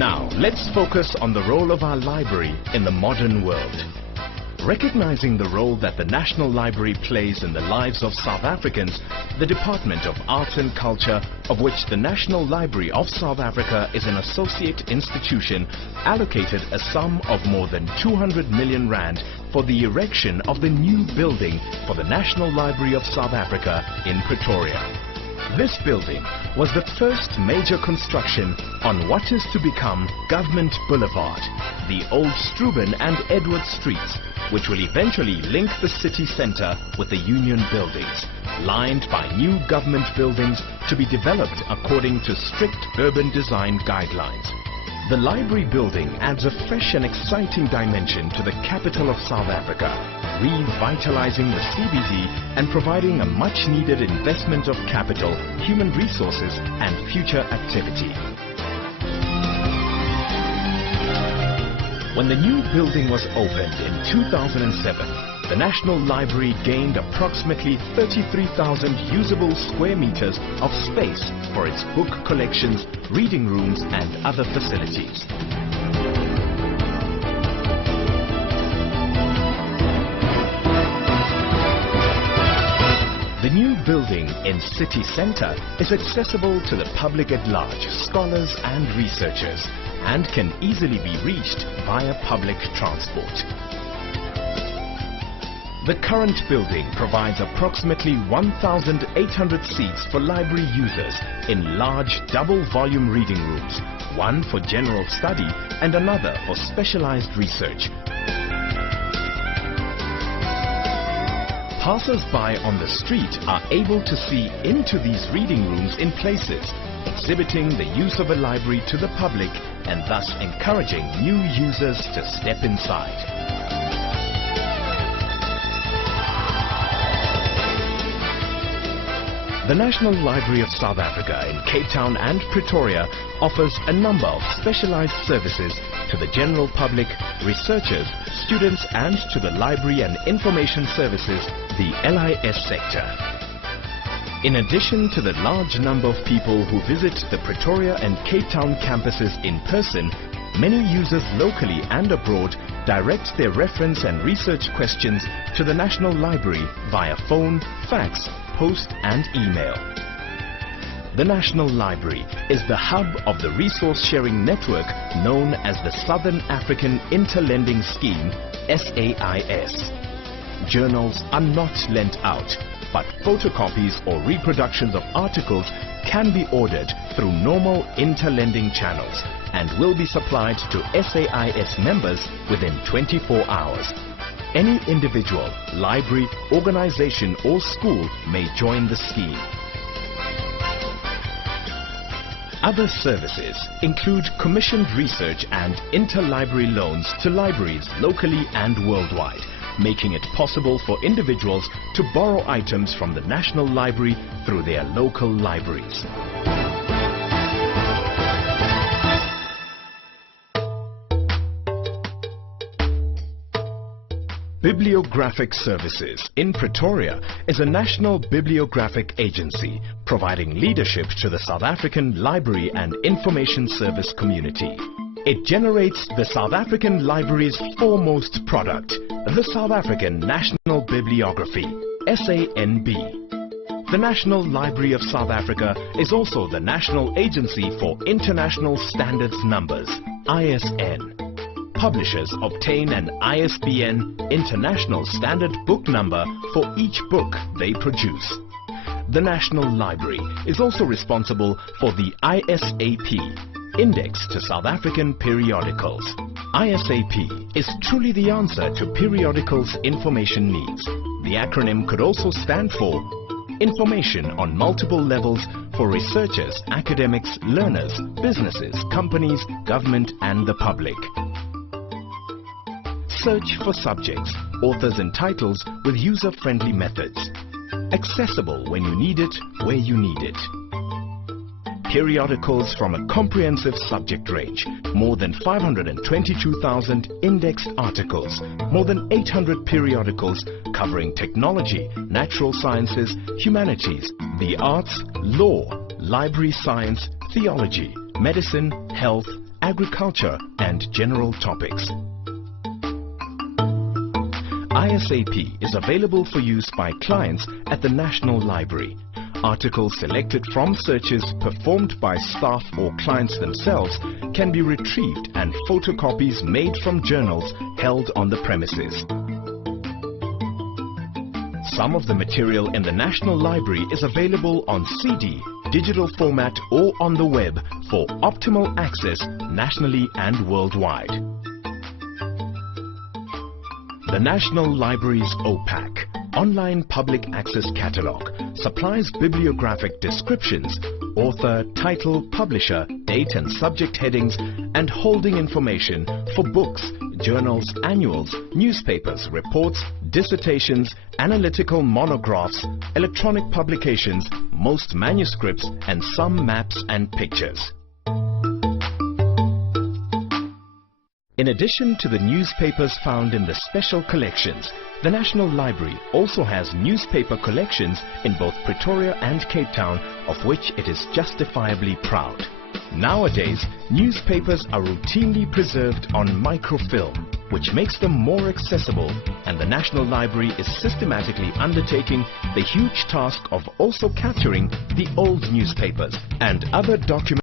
Now, let's focus on the role of our library in the modern world. Recognizing the role that the National Library plays in the lives of South Africans, the Department of Arts and Culture, of which the National Library of South Africa is an associate institution, allocated a sum of more than 200 million rand for the erection of the new building for the National Library of South Africa in Pretoria. This building was the first major construction on what is to become Government Boulevard, the old Struben and Edward Streets, which will eventually link the city centre with the Union buildings, lined by new government buildings to be developed according to strict urban design guidelines. The library building adds a fresh and exciting dimension to the capital of South Africa, revitalizing the CBD and providing a much-needed investment of capital, human resources and future activity. When the new building was opened in 2007, the National Library gained approximately 33,000 usable square meters of space for its book collections, reading rooms and other facilities. The new building in city centre is accessible to the public at large, scholars and researchers, and can easily be reached via public transport. The current building provides approximately 1,800 seats for library users in large double-volume reading rooms, one for general study and another for specialized research. Passers-by on the street are able to see into these reading rooms in places, exhibiting the use of a library to the public and thus encouraging new users to step inside. The National Library of South Africa in Cape Town and Pretoria offers a number of specialized services to the general public, researchers, students and to the library and information services, the LIS sector. In addition to the large number of people who visit the Pretoria and Cape Town campuses in person, many users locally and abroad direct their reference and research questions to the National Library via phone, fax, post and email. The National Library is the hub of the resource sharing network known as the Southern African Interlending Scheme, SAIS. Journals are not lent out, but photocopies or reproductions of articles can be ordered through normal interlending channels and will be supplied to SAIS members within 24 hours. Any individual, library, organization or school may join the scheme. Other services include commissioned research and interlibrary loans to libraries locally and worldwide, making it possible for individuals to borrow items from the National Library through their local libraries. Bibliographic Services in Pretoria is a national bibliographic agency providing leadership to the South African library and information service community. It generates the South African Library's foremost product, the South African National Bibliography, SANB. The National Library of South Africa is also the National Agency for International Standards Numbers, ISN. Publishers obtain an ISBN International Standard Book Number for each book they produce. The National Library is also responsible for the ISAP, Index to South African Periodicals. ISAP is truly the answer to periodicals' information needs. The acronym could also stand for Information on Multiple Levels for Researchers, Academics, Learners, Businesses, Companies, Government and the Public. Search for subjects, authors and titles with user-friendly methods. Accessible when you need it, where you need it. Periodicals from a comprehensive subject range. More than 522,000 indexed articles. More than 800 periodicals covering technology, natural sciences, humanities, the arts, law, library science, theology, medicine, health, agriculture and general topics. ISAP is available for use by clients at the National Library. Articles selected from searches performed by staff or clients themselves can be retrieved and photocopies made from journals held on the premises. Some of the material in the National Library is available on CD, digital format or on the web for optimal access nationally and worldwide. The National Library's OPAC, Online Public Access Catalogue, supplies bibliographic descriptions, author, title, publisher, date and subject headings and holding information for books, journals, annuals, newspapers, reports, dissertations, analytical monographs, electronic publications, most manuscripts and some maps and pictures. In addition to the newspapers found in the special collections, the National Library also has newspaper collections in both Pretoria and Cape Town, of which it is justifiably proud. Nowadays, newspapers are routinely preserved on microfilm, which makes them more accessible, and the National Library is systematically undertaking the huge task of also capturing the old newspapers and other documents